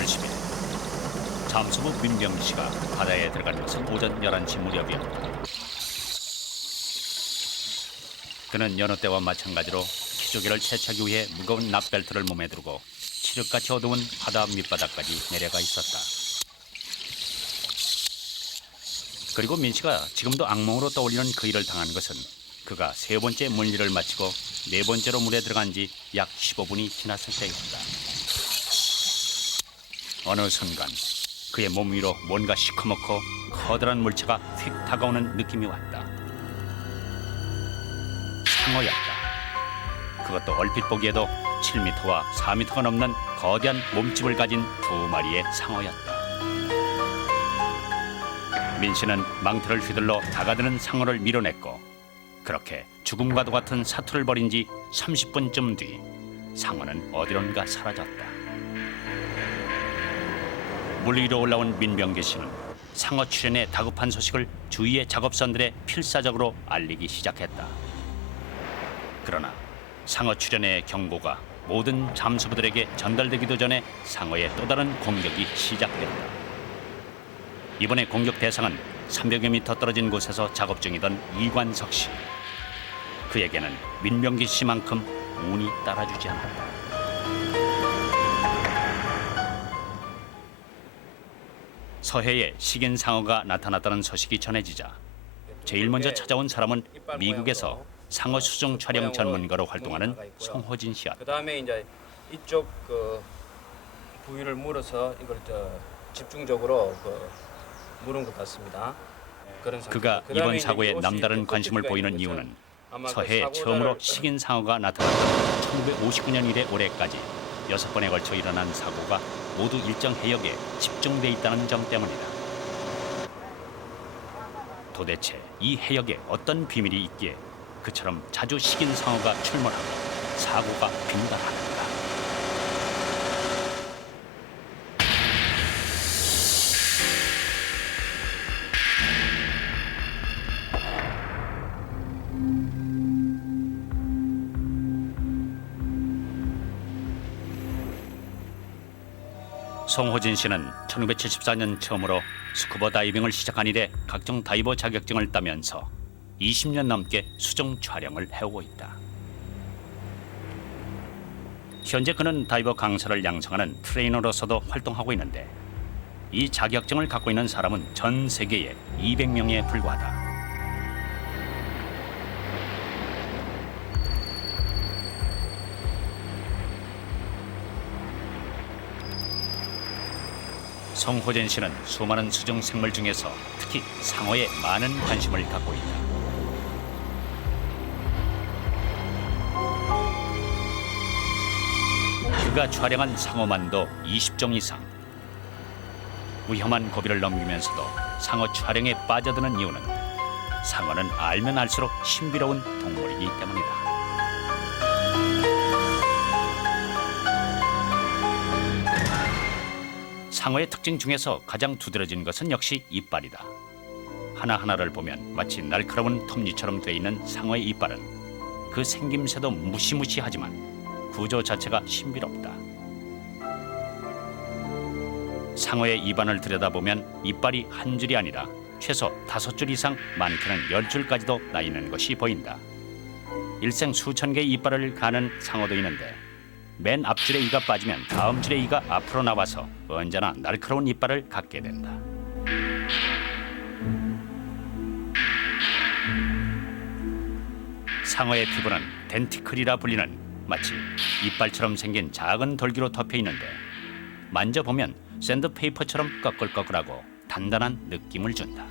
10월 10일 잠수부 민병기 씨가 바다에 들어간 것은 오전 11시 무렵이었다. 그는 여느 때와 마찬가지로 기저귀를 채취하기 위해 무거운 납벨트를 몸에 두르고 칠흑같이 어두운 바다 밑바닥까지 내려가 있었다. 그리고 민 씨가 지금도 악몽으로 떠올리는 그 일을 당한 것은 그가 세 번째 물일을 마치고 네 번째로 물에 들어간 지 약 15분이 지났을 때였다. 어느 순간 그의 몸 위로 뭔가 시커멓고 커다란 물체가 휙 다가오는 느낌이 왔다. 상어였다. 그것도 얼핏 보기에도 7m와 4m가 넘는 거대한 몸집을 가진 두 마리의 상어였다. 민 씨는 망토를 휘둘러 다가드는 상어를 밀어냈고 그렇게 죽음과도 같은 사투를 벌인 지 30분쯤 뒤 상어는 어디론가 사라졌다. 물 위로 올라온 민병기 씨는 상어 출현의 다급한 소식을 주위의 작업선들에 필사적으로 알리기 시작했다. 그러나 상어 출현의 경고가 모든 잠수부들에게 전달되기도 전에 상어의 또 다른 공격이 시작됐다. 이번에 공격 대상은 300여 미터 떨어진 곳에서 작업 중이던 이관석 씨. 그에게는 민병기 씨만큼 운이 따라주지 않았다. 서해에 식인 상어가 나타났다는 소식이 전해지자 제일 먼저 찾아온 사람은 미국에서 상어 수중 촬영 전문가로 활동하는 송호진 씨였다. 그다음에 이제 이쪽 부위를 물어서 이걸 집중적으로 물은 것 같습니다. 그가 이번 사고에 남다른 관심을 보이는 이유는 서해에 처음으로 식인 상어가 나타났던 1959년 이래 올해까지 6번에 걸쳐 일어난 사고가 모두 일정 해역에 집중돼 있다는 점 때문이다. 도대체 이 해역에 어떤 비밀이 있기에 그처럼 자주 식인 상어가 출몰하고 사고가 빈번하는가? 송호진 씨는 1974년 처음으로 스쿠버 다이빙을 시작한 이래 각종 다이버 자격증을 따면서 20년 넘게 수중 촬영을 해오고 있다. 현재 그는 다이버 강사를 양성하는 트레이너로서도 활동하고 있는데 이 자격증을 갖고 있는 사람은 전 세계에 200명에 불과하다. 송호진 씨는 수많은 수중 생물 중에서 특히 상어에 많은 관심을 갖고 있다. 그가 촬영한 상어만도 20종 이상. 위험한 고비를 넘기면서도 상어 촬영에 빠져드는 이유는 상어는 알면 알수록 신비로운 동물이기 때문이다. 상어의 특징 중에서 가장 두드러진 것은 역시 이빨이다. 하나하나를 보면 마치 날카로운 톱니처럼 되어 있는 상어의 이빨은 그 생김새도 무시무시하지만 구조 자체가 신비롭다. 상어의 입안을 들여다보면 이빨이 한 줄이 아니라 최소 5줄 이상, 많게는 10줄까지도 나 있는 것이 보인다. 일생 수천 개의 이빨을 가는 상어도 있는데 맨 앞줄의 이가 빠지면 다음 줄의 이가 앞으로 나와서 언제나 날카로운 이빨을 갖게 된다. 상어의 피부는 덴티클이라 불리는 마치 이빨처럼 생긴 작은 돌기로 덮여 있는데 만져보면 샌드페이퍼처럼 꺼끌꺼끌하고 단단한 느낌을 준다.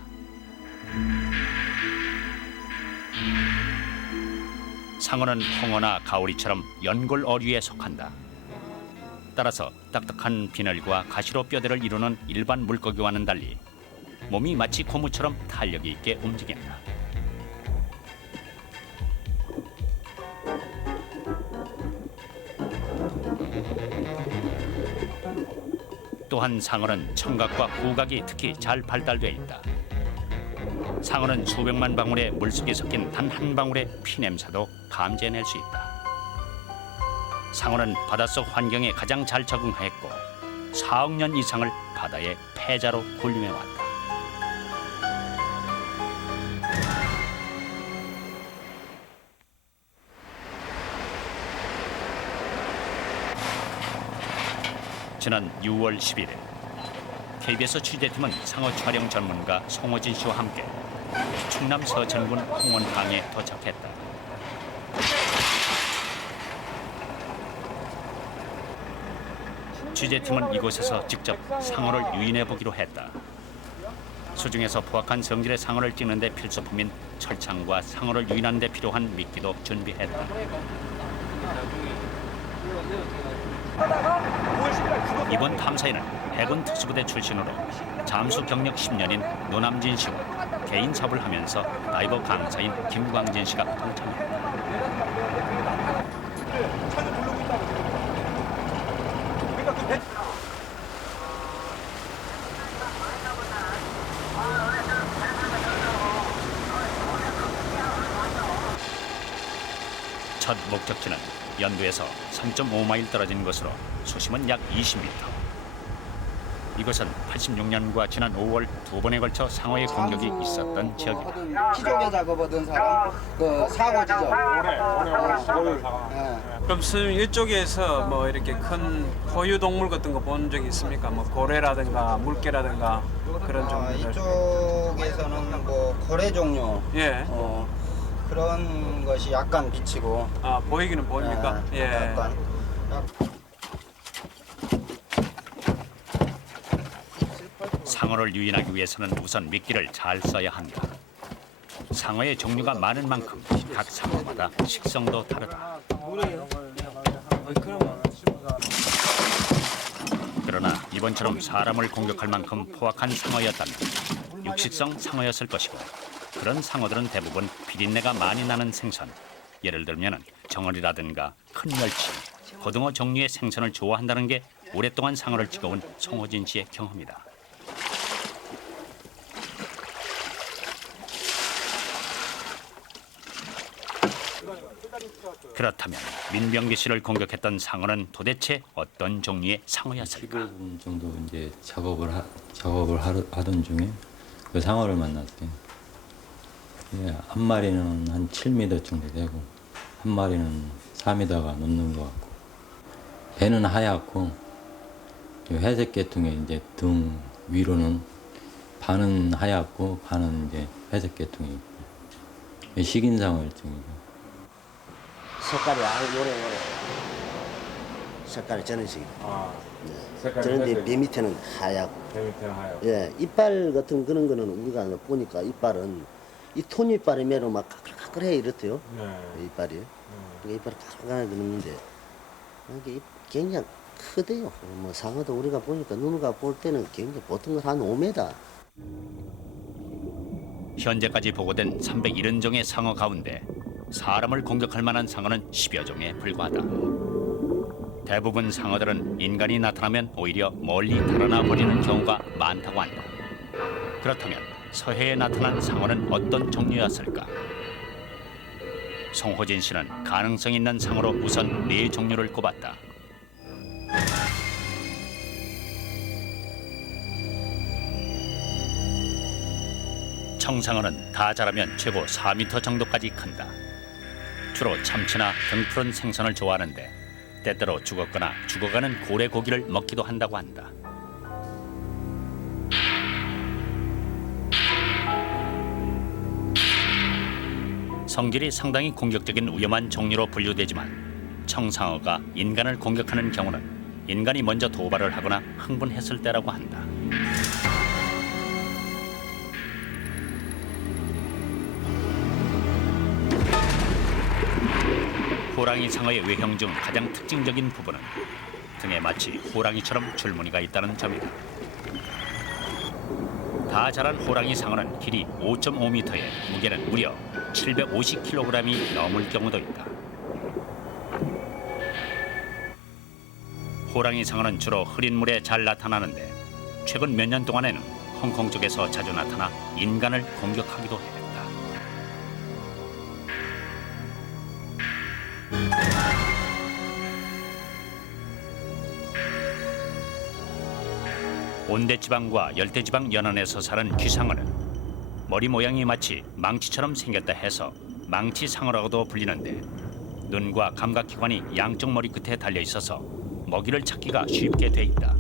상어는 홍어나 가오리처럼 연골 어류에 속한다. 따라서 딱딱한 비늘과 가시로 뼈대를 이루는 일반 물고기와는 달리 몸이 마치 고무처럼 탄력이 있게 움직인다. 또한 상어는 청각과 후각이 특히 잘 발달되어 있다. 상어는 수백만 방울의 물속에 섞인 단 한 방울의 피냄새도 감지해낼 수 있다. 상어는 바닷속 환경에 가장 잘 적응했고 4억 년 이상을 바다의 패자로 군림해왔다. 지난 6월 11일 KBS 취재팀은 상어 촬영 전문가 송호진 씨와 함께 충남 서천군 홍원항에 도착했다. 취재팀은 이곳에서 직접 상어를 유인해 보기로 했다. 수중에서 포악한 성질의 상어를 찍는 데 필수품인 철창과 상어를 유인하는 데 필요한 미끼도 준비했다. 이번 탐사에는 해군 특수부대 출신으로 잠수 경력 10년인 노남진 씨와 개인 사업을 하면서 다이버 강사인 김광진 씨가 동참했다. 첫 목적지는 연도에서 3.5마일 떨어진 곳으로 수심은 약 20m. 이곳은 86년과 지난 5월 두 번에 걸쳐 상어의 공격이 있었던 지역이다. 피조개 작업하던 사람, 그 사고 지점. 오래 그럼 선생님 이쪽에서 뭐 이렇게 큰 포유 동물 같은 거 본 적이 있습니까? 뭐 고래라든가 물개라든가 그런 종류들. 이쪽에서는 뭐 고래 종류, 예. 그런 것이 약간 비치고. 아 보이기는 보입니까? 예. 약간. 상어를 유인하기 위해서는 우선 미끼를 잘 써야 한다. 상어의 종류가 많은 만큼 각 상어마다 식성도 다르다. 그러나 이번처럼 사람을 공격할 만큼 포악한 상어였다면 육식성 상어였을 것이고, 그런 상어들은 대부분 비린내가 많이 나는 생선, 예를 들면 정어리라든가 큰 멸치, 고등어 종류의 생선을 좋아한다는 게 오랫동안 상어를 찍어온 송호진 씨의 경험이다. 그렇다면 민병기 씨를 공격했던 상어는 도대체 어떤 종류의 상어였을까? 15분 정도 이제 작업을 하던 중에 그 상어를 만났어요. 예, 한 마리는 한 7m 정도 되고 한 마리는 4m가 넘는 것 같고, 배는 하얗고 회색 계통의 이제 등 위로는 반은 하얗고 반은 이제 회색 계통이 있고, 식인상어일종이죠. 색깔이 요래 색깔이 저런 식이에요. 색깔이 저런데 배 밑에는 하얗고. 배 밑에는 하얗고. 예, 이빨 같은 그런 거는 우리가 보니까 이빨은 이 톱이빨이 매로 막 까끌까끌해 이렇대요. 네. 이빨이. 이빨이 까끌까끌하게 있는데 이게 굉장히 크대요. 뭐 상어도 우리가 보니까 눈으로 볼 때는 굉장히 보통 한 5m. 현재까지 보고된 370종의 상어 가운데 사람을 공격할 만한 상어는 10여 종에 불과하다. 대부분 상어들은 인간이 나타나면 오히려 멀리 달아나 버리는 경우가 많다고 한다. 그렇다면 서해에 나타난 상어는 어떤 종류였을까? 송호진 씨는 가능성 있는 상어로 우선 4종류를 꼽았다. 청상어는 다 자라면 최고 4m 정도까지 큰다. 주로 참치나 등 푸른 생선을 좋아하는데 때때로 죽었거나 죽어가는 고래 고기를 먹기도 한다고 한다. 성질이 상당히 공격적인 위험한 종류로 분류되지만 청상어가 인간을 공격하는 경우는 인간이 먼저 도발을 하거나 흥분했을 때라고 한다. 호랑이 상어의 외형 중 가장 특징적인 부분은 등에 마치 호랑이처럼 줄무늬가 있다는 점이다. 다 자란 호랑이 상어는 길이 5.5m에 무게는 무려 750kg이 넘을 경우도 있다. 호랑이 상어는 주로 흐린 물에 잘 나타나는데 최근 몇 년 동안에는 홍콩 쪽에서 자주 나타나 인간을 공격하기도 했다. 온대지방과 열대지방 연안에서 사는 귀상어는 머리 모양이 마치 망치처럼 생겼다 해서 망치상어라고도 불리는데 눈과 감각기관이 양쪽 머리 끝에 달려 있어서 먹이를 찾기가 쉽게 돼 있다.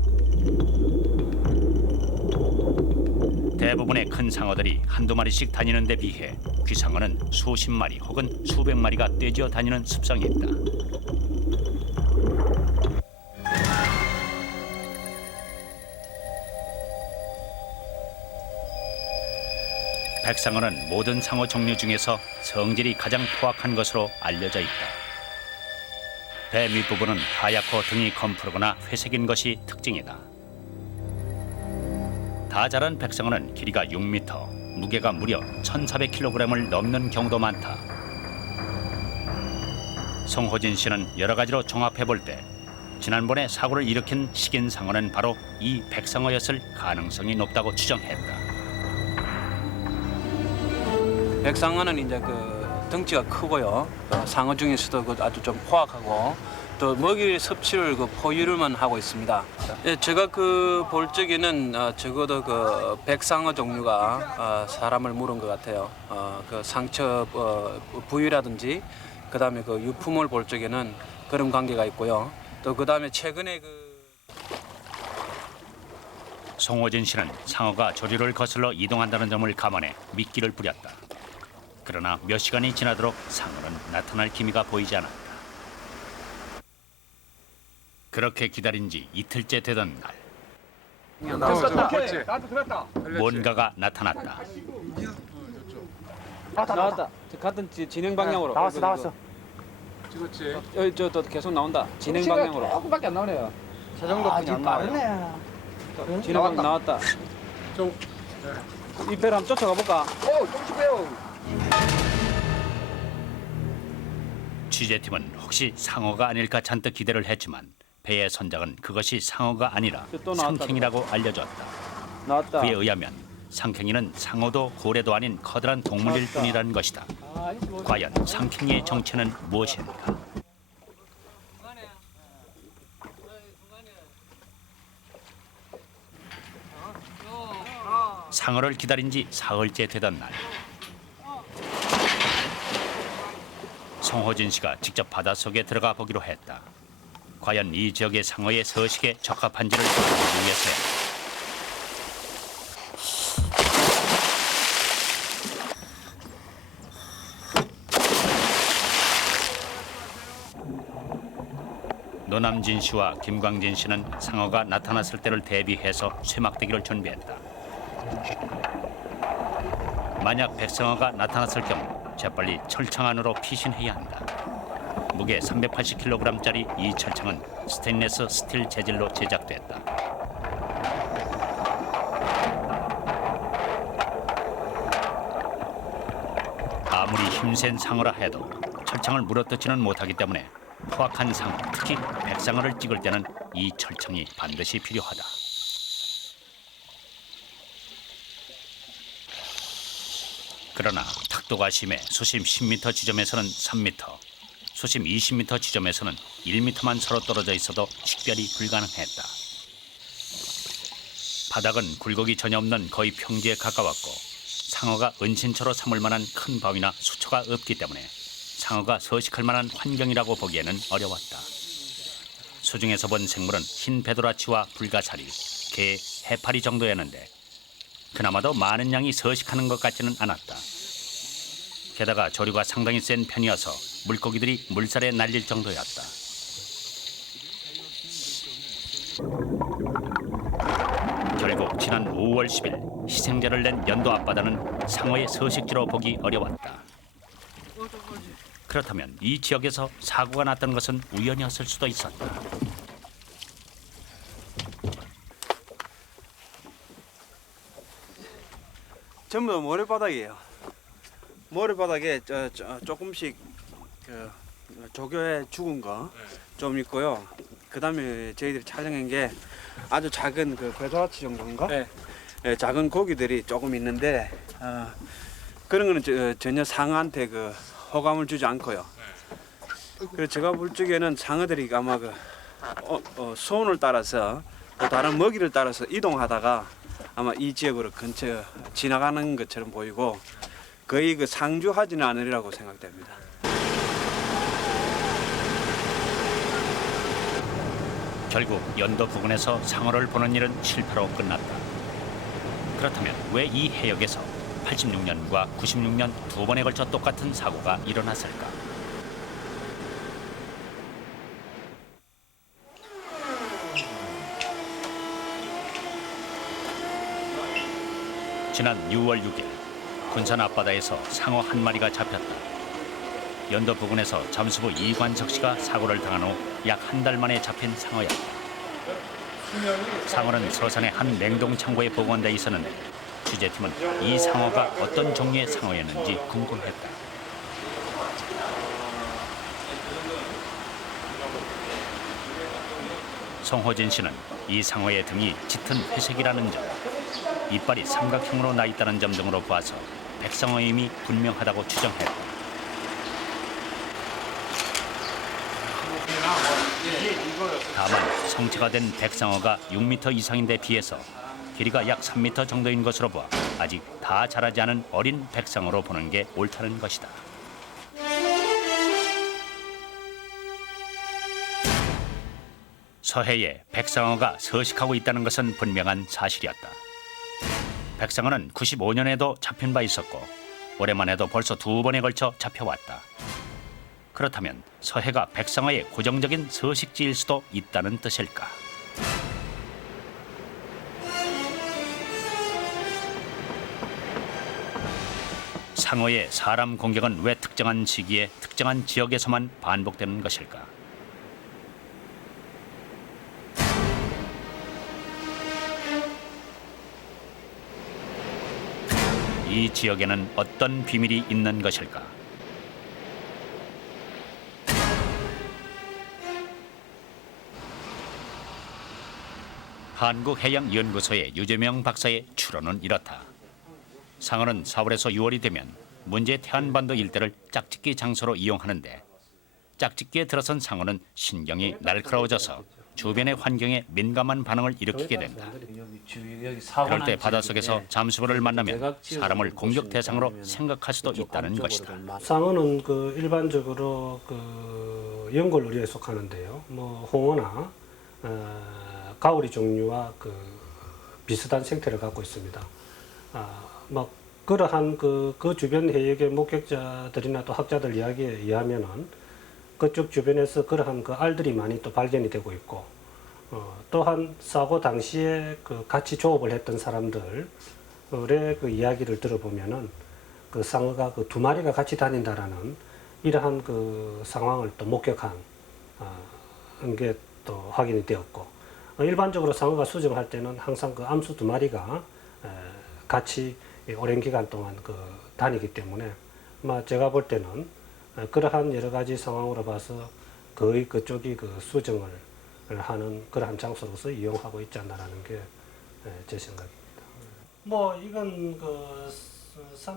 대부분의 큰 상어들이 한두 마리씩 다니는 데 비해 귀상어는 수십 마리 혹은 수백 마리가 떼지어 다니는 습성이 있다. 백상어는 모든 상어 종류 중에서 성질이 가장 포악한 것으로 알려져 있다. 배 밑부분은 하얗고 등이 검푸르거나 회색인 것이 특징이다. 다 자란 백상어는 길이가 6m, 무게가 무려 1,400kg을 넘는 경우도 많다. 송호진 씨는 여러 가지로 종합해 볼 때 지난번에 사고를 일으킨 식인상어는 바로 이 백상어였을 가능성이 높다고 추정했다. 백상어는 이제 그 덩치가 크고요. 상어 중에서도 그 아주 좀 포악하고 또 먹이 섭취를 그 포유류만 하고 있습니다. 예, 제가 그 볼 적에는 적어도 그 백상어 종류가 사람을 물은 것 같아요. 그 상처 부위라든지 그다음에 그 유품을 볼 적에는 그런 관계가 있고요. 또 그다음에 최근에 송호진 씨는 상어가 조류를 거슬러 이동한다는 점을 감안해 미끼를 뿌렸다. 그러나 몇 시간이 지나도록 상어는 나타날 기미가 보이지 않았다. 그렇게 기다린 지 이틀째 되던 날 뭔가가 나타났다. 나왔다. 같은 진행 방향으로. 나왔어. 찍었지? 여기 저또 계속 나온다. 진행 방향으로. 조금밖에 안 나오네요. 저 정도뿐이 안 나와요. 진행 방향 나왔다. 좀 이 배를 한번 쫓아가 볼까? 조금씩 빼요. 취재팀은 혹시 상어가 아닐까 잔뜩 기대를 했지만 배의 선장은 그것이 상어가 아니라 또 나왔다, 상캥이라고 알려줬다. 나왔다. 그에 의하면 상캥이는 상어도 고래도 아닌 커다란 동물일 맞다. 뿐이라는 것이다. 과연 상캥이의 정체는 무엇일까? 상어를 기다린 지 사흘째 되던 날 송호진 씨가 직접 바닷속에 들어가 보기로 했다. 과연 이 지역의 상어의 서식에 적합한지를 확인하기 위해서야. 노남진 씨와 김광진 씨는 상어가 나타났을 때를 대비해서 쇠막대기를 준비했다. 만약 백상어가 나타났을 경우 재빨리 철창 안으로 피신해야 한다. 무게 380kg짜리 이 철창은 스테인리스 스틸 재질로 제작됐다. 아무리 힘센 상어라 해도 철창을 물어뜯지는 못하기 때문에 포악한 상어, 특히 백상어를 찍을 때는 이 철창이 반드시 필요하다. 그러나 탁도가 심해 수심 10m 지점에서는 3m, 수심 20m 지점에서는 1m만 서로 떨어져 있어도 식별이 불가능했다. 바닥은 굴곡이 전혀 없는 거의 평지에 가까웠고 상어가 은신처로 삼을 만한 큰 바위나 수초가 없기 때문에 상어가 서식할 만한 환경이라고 보기에는 어려웠다. 수중에서 본 생물은 흰 배도라치와 불가사리, 개, 해파리 정도였는데 그나마도 많은 양이 서식하는 것 같지는 않았다. 게다가 조류가 상당히 센 편이어서 물고기들이 물살에 날릴 정도였다. 결국 지난 5월 10일 희생자를 낸 연도 앞바다는 상어의 서식지로 보기 어려웠다. 그렇다면 이 지역에서 사고가 났던 것은 우연이었을 수도 있었다. 전부 다 모래바닥이에요. 모래바닥에 조금씩 그 조교에 죽은 거 좀 있고요. 그다음에 저희들이 촬영한 게 아주 작은 그 배도라치 정도인가? 네. 예, 작은 고기들이 조금 있는데 그런 거는 전혀 상어한테 그 호감을 주지 않고요. 그래서 제가 볼 적에는 상어들이 아마 그 수온을 따라서 또 다른 먹이를 따라서 이동하다가 아마 이 지역으로 근처 지나가는 것처럼 보이고 거의 그 상주하지는 않으리라고 생각됩니다. 결국 연도 부근에서 상어를 보는 일은 실패로 끝났다. 그렇다면 왜 이 해역에서 86년과 96년 두 번에 걸쳐 똑같은 사고가 일어났을까? 지난 6월 6일 군산 앞바다에서 상어 한 마리가 잡혔다. 연도 부근에서 잠수부 이관석 씨가 사고를 당한 후 약 한 달 만에 잡힌 상어였다. 상어는 서산의 한 냉동 창고에 보관돼 있었는데 취재팀은 이 상어가 어떤 종류의 상어였는지 궁금했다. 송호진 씨는 이 상어의 등이 짙은 회색이라는 점, 이빨이 삼각형으로 나 있다는 점 등으로 봐서 백상어임이 분명하다고 추정했다. 다만 성체가 된 백상어가 6m 이상인데 비해서 길이가 약 3m 정도인 것으로 봐 아직 다 자라지 않은 어린 백상어로 보는 게 옳다는 것이다. 서해에 백상어가 서식하고 있다는 것은 분명한 사실이었다. 백상어는 95년에도 잡힌 바 있었고 올해만 해도 벌써 두 번에 걸쳐 잡혀왔다. 그렇다면 서해가 백상어의 고정적인 서식지일 수도 있다는 뜻일까? 상어의 사람 공격은 왜 특정한 시기에 특정한 지역에서만 반복되는 것일까? 이 지역에는 어떤 비밀이 있는 것일까? 한국해양연구소의 유재명 박사의 추론은 이렇다. 상어는 4월에서 6월이 되면 문제 태안반도 일대를 짝짓기 장소로 이용하는데 짝짓기에 들어선 상어는 신경이 날카로워져서 주변의 환경에 민감한 반응을 일으키게 된다. 그럴 때 바닷속에서 잠수부를 만나면 사람을 공격 대상으로 생각할 수도 있다는 것이다. 상어는 그 일반적으로 그 연골류에 속하는데요. 뭐 홍어나 가오리 종류와 그 비슷한 생태를 갖고 있습니다. 뭐 그러한 그 주변 해역의 목격자들이나 또 학자들 이야기에 의하면은 그쪽 주변에서 그러한 그 알들이 많이 또 발견이 되고 있고, 또한 사고 당시에 그 같이 조업을 했던 사람들의 그 이야기를 들어보면은 그 상어가 그 두 마리가 같이 다닌다라는 이러한 그 상황을 또 목격한 게 또 확인이 되었고, 일반적으로 상어가 수정할 때는 항상 그 암수 두 마리가 같이 오랜 기간 동안 그 다니기 때문에 제가 볼 때는 그러한 여러 가지 상황으로 봐서 거의 그쪽이 그 수정을 하는 그러한 장소로서 이용하고 있지 않나라는 게 제 생각입니다. 뭐 이건 그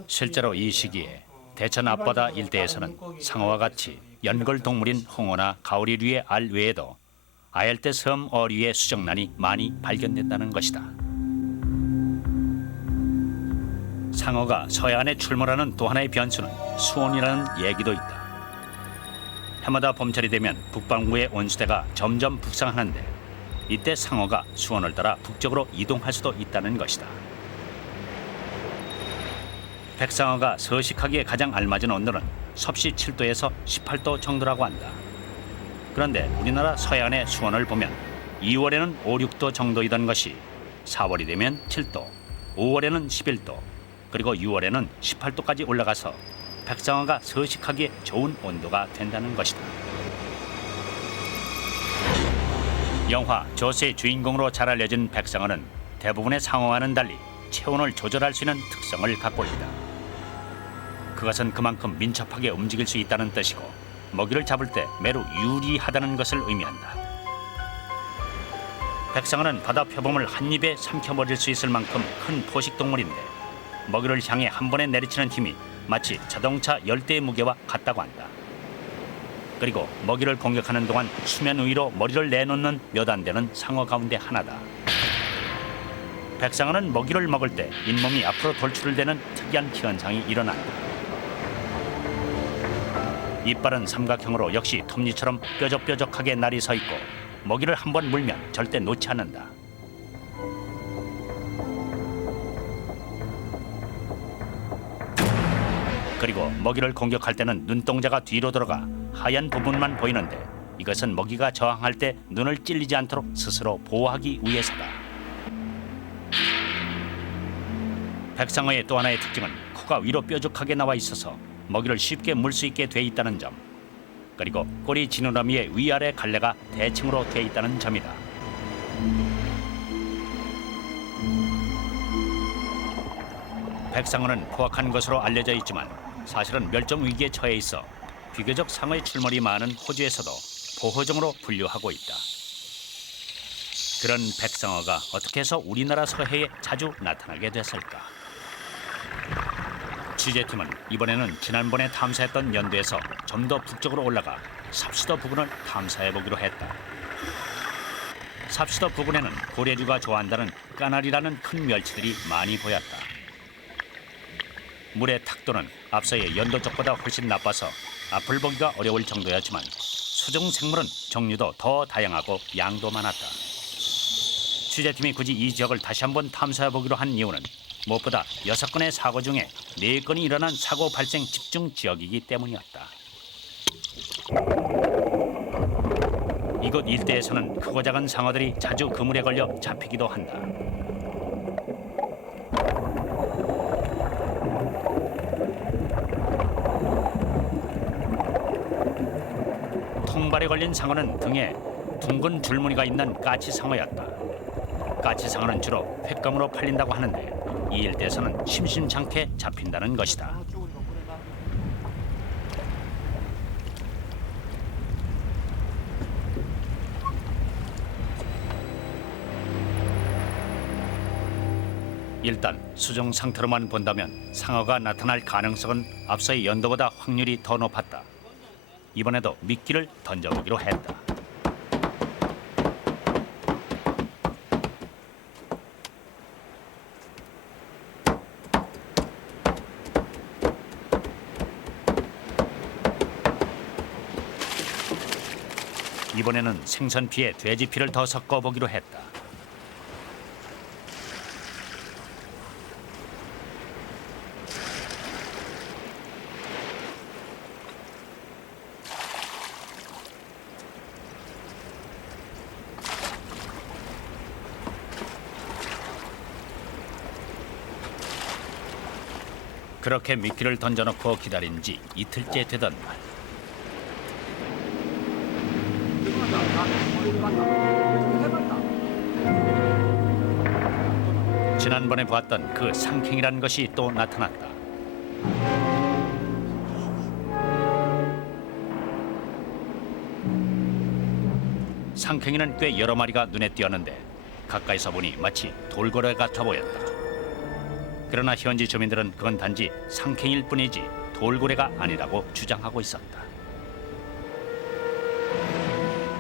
실제로 이 시기에 대천 앞바다 일대에서는 상어와 같이 연골 동물인 홍어나 가오리류의 알 외에도 아열대 섬 어류의 수정란이 많이 발견된다는 것이다. 상어가 서해안에 출몰하는 또 하나의 변수는 수온이라는 얘기도 있다. 해마다 봄철이 되면 북반구의 온수대가 점점 북상하는데 이때 상어가 수온을 따라 북쪽으로 이동할 수도 있다는 것이다. 백상어가 서식하기에 가장 알맞은 온도는 섭씨 7도에서 18도 정도라고 한다. 그런데 우리나라 서해안의 수온을 보면 2월에는 5, 6도 정도이던 것이 4월이 되면 7도, 5월에는 11도, 그리고 6월에는 18도까지 올라가서 백상어가 서식하기에 좋은 온도가 된다는 것이다. 영화 조스의 주인공으로 잘 알려진 백상어는 대부분의 상어와는 달리 체온을 조절할 수 있는 특성을 갖고 있다. 그것은 그만큼 민첩하게 움직일 수 있다는 뜻이고 먹이를 잡을 때 매우 유리하다는 것을 의미한다. 백상어는 바다 표범을 한 입에 삼켜버릴 수 있을 만큼 큰 포식동물인데 먹이를 향해 한 번에 내리치는 힘이 마치 자동차 열대의 무게와 같다고 한다. 그리고 먹이를 공격하는 동안 수면 위로 머리를 내놓는 몇 안 되는 상어 가운데 하나다. 백상어는 먹이를 먹을 때 잇몸이 앞으로 돌출을 되는 특이한 현상이 일어난다. 이빨은 삼각형으로 역시 톱니처럼 뾰족뾰족하게 날이 서 있고 먹이를 한번 물면 절대 놓지 않는다. 그리고 먹이를 공격할 때는 눈동자가 뒤로 돌아가 하얀 부분만 보이는데 이것은 먹이가 저항할 때 눈을 찔리지 않도록 스스로 보호하기 위해서다. 백상어의 또 하나의 특징은 코가 위로 뾰족하게 나와 있어서 먹이를 쉽게 물 수 있게 돼 있다는 점, 그리고 꼬리 지느러미의 위아래 갈래가 대칭으로 돼 있다는 점이다. 백상어는 포악한 것으로 알려져 있지만 사실은 멸종 위기에 처해 있어 비교적 상어의 출몰이 많은 호주에서도 보호종으로 분류하고 있다. 그런 백상어가 어떻게 해서 우리나라 서해에 자주 나타나게 됐을까? 취재팀은 이번에는 지난번에 탐사했던 연도에서 좀 더 북쪽으로 올라가 삽시도 부근을 탐사해보기로 했다. 삽시도 부근에는 고래류가 좋아한다는 까나리라는 큰 멸치들이 많이 보였다. 물의 탁도는 앞서의 연도 쪽보다 훨씬 나빠서 앞을 보기가 어려울 정도였지만 수중 생물은 종류도 더 다양하고 양도 많았다. 취재팀이 굳이 이 지역을 다시 한번 탐사해보기로 한 이유는 무엇보다 6건의 사고 중에 4건이 일어난 사고 발생 집중 지역이기 때문이었다. 이곳 일대에서는 크고 작은 상어들이 자주 그물에 걸려 잡히기도 한다. 통발에 걸린 상어는 등에 둥근 줄무늬가 있는 까치상어였다. 까치상어는 주로 횟감으로 팔린다고 하는데 이 일대에서는 심심찮게 잡힌다는 것이다. 일단 수중 상태로만 본다면 상어가 나타날 가능성은 앞서의 연도보다 확률이 더 높았다. 이번에도 미끼를 던져보기로 했다. 이번에는 생선 피에 돼지 피를 더 섞어보기로 했다. 그렇게 미끼를 던져놓고 기다린 지 이틀째 되던 날. 지난번에 보았던 그 상캥이란 것이 또 나타났다. 상캥이는 꽤 여러 마리가 눈에 띄었는데 가까이서 보니 마치 돌고래 같아 보였다. 그러나 현지 주민들은 그건 단지 상캥일 뿐이지 돌고래가 아니라고 주장하고 있었다.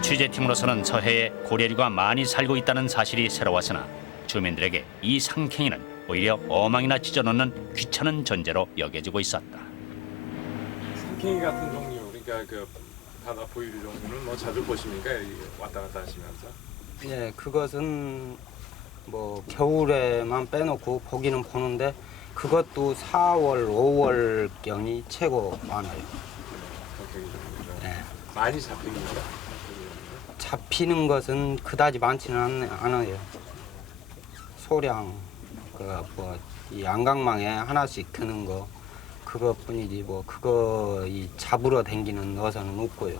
취재팀으로서는 서해에 고래류가 많이 살고 있다는 사실이 새로웠으나 주민들에게 이 상캥이는 오히려 어망이나 찢어놓는 귀찮은 존재로 여겨지고 있었다. 상캥이 같은 종류, 그러니까 그 바다 포유류 종류는 뭐 자주 보십니까? 여기 왔다 갔다 하시면서? 예, 그것은 뭐 겨울에만 빼놓고 보기는 보는데 그것도 4월, 5월경이 최고 많아요. 상캥이 종류가 예. 많이 잡힙니까? 잡히는 것은 그다지 많지는 않아요. 소량 이 안강망에 하나씩 드는 거 그것뿐이지 뭐 그거 이 잡으러 댕기는 어선은 없고요.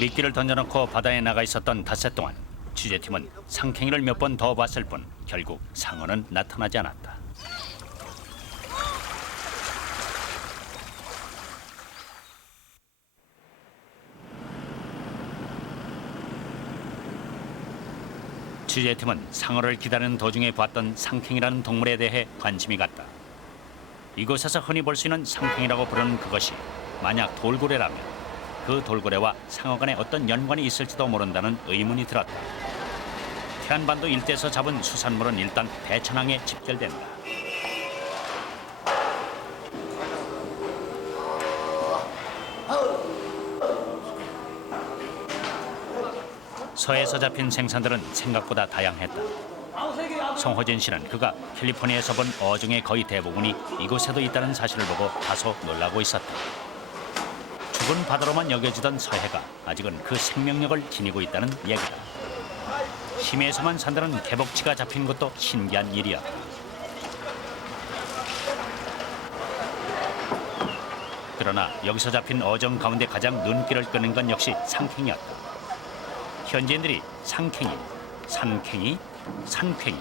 미끼를 던져놓고 바다에 나가 있었던 닷새 동안 취재팀은 상캥이를 몇 번 더 봤을 뿐 결국 상어는 나타나지 않았다. 취재팀은 상어를 기다리는 도중에 봤던 상캥이라는 동물에 대해 관심이 갔다. 이곳에서 흔히 볼 수 있는 상팽이라고 부르는 그것이 만약 돌고래라면 그 돌고래와 상어 간에 어떤 연관이 있을지도 모른다는 의문이 들었다. 태안반도 일대에서 잡은 수산물은 일단 대천항에 집결된다. 서해에서 잡힌 생선들은 생각보다 다양했다. 송호진 씨는 그가 캘리포니아에서 본 어종의 거의 대부분이 이곳에도 있다는 사실을 보고 다소 놀라고 있었다. 죽은 바다로만 여겨지던 서해가 아직은 그 생명력을 지니고 있다는 얘기다. 심해에서만 산다는 개복치가 잡힌 것도 신기한 일이었다. 그러나 여기서 잡힌 어종 가운데 가장 눈길을 끄는 건 역시 상팽이였다. 현지인들이 상팽이, 산팽이, 산팽이,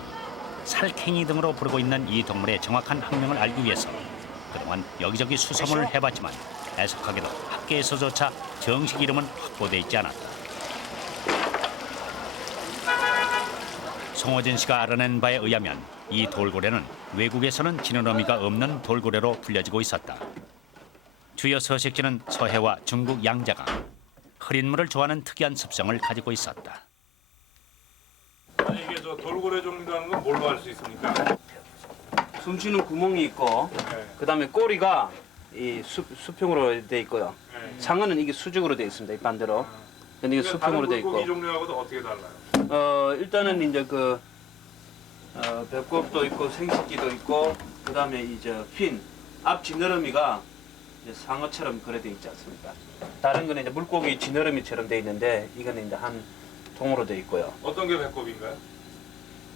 살팽이 등으로 부르고 있는 이 동물의 정확한 학명을 알기 위해서 그동안 여기저기 수소문을 해봤지만 애석하게도 학계에서조차 정식 이름은 확보돼 있지 않았다. 송호진 씨가 알아낸 바에 의하면 이 돌고래는 외국에서는 지는 의미가 없는 돌고래로 불려지고 있었다. 주요 서식지는 서해와 중국 양자강, 흐린 물을 좋아하는 특이한 습성을 가지고 있었다. 아니 이게 저 돌고래 종류라는 건 뭘로 알 수 있습니까? 숨 쉬는 구멍이 있고 네. 그다음에 꼬리가 이 수평으로 돼 있고요. 네. 상어는 이게 수직으로 돼 있습니다. 이 반대로. 근데 이게 수평으로 돼 다른 물고기 있고. 종류하고도 어떻게 달라요? 일단은 이제 그 배꼽도 있고 생식기도 있고 그다음에 이제 핀 앞 지느러미가 이제 상어처럼 그래 돼 있지 않습니까? 다른 거는 이제 물고기 지느러미처럼 돼 있는데 이거는 이제 한 통으로 돼 있고요. 어떤 게 배꼽인가요?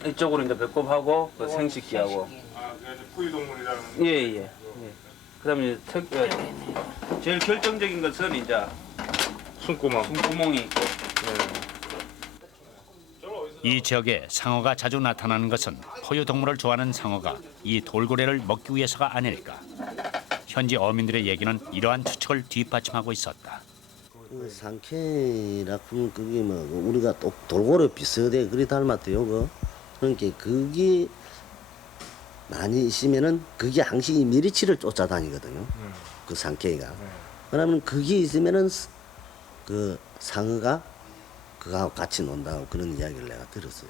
이쪽으로 이제 배꼽하고 그 생식기하고 아, 그게 이제 포유동물이라는. 예예. 예. 그다음에 제일 결정적인 것은 이제 숨구멍. 숨구멍이 있고. 이 지역에 상어가 자주 나타나는 것은 포유동물을 좋아하는 상어가 이 돌고래를 먹기 위해서가 아닐까. 현지 어민들의 얘기는 이러한 추측을 뒷받침하고 있었다. 그 상쾌라 그러면 그게 뭐 우리가 또 돌고래 비슷해 그리 닮았대요. 그러니까 그게 많이 있으면은 그게 항상 이 미리치를 쫓아다니거든요. 그 상쾌가. 그러면 그게 있으면은 그 상어가 그거하고 같이 논다고 그런 이야기를 내가 들었어요.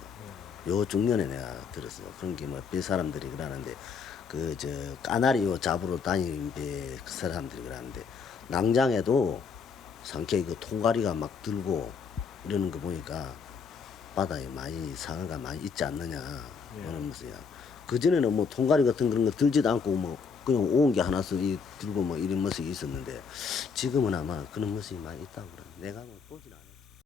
요 중년에 내가 들었어요. 그런 게 뭐 배 사람들이 그러는데 그 저 까나리 요 잡으러 다니는 배 그 사람들이 그러는데 낭장에도 상쾌히 그 통가리가 막 들고 이러는 거 보니까 바다에 많이 상어가 많이 있지 않느냐 그런 것이야. 그 전에는 뭐 통가리 같은 그런 거 들지도 않고 뭐 그냥 온 게 하나씩 들고 뭐 이런 모습이 있었는데 지금은 아마 그런 모습이 많이 있다고 그래. 내가 뭐 보진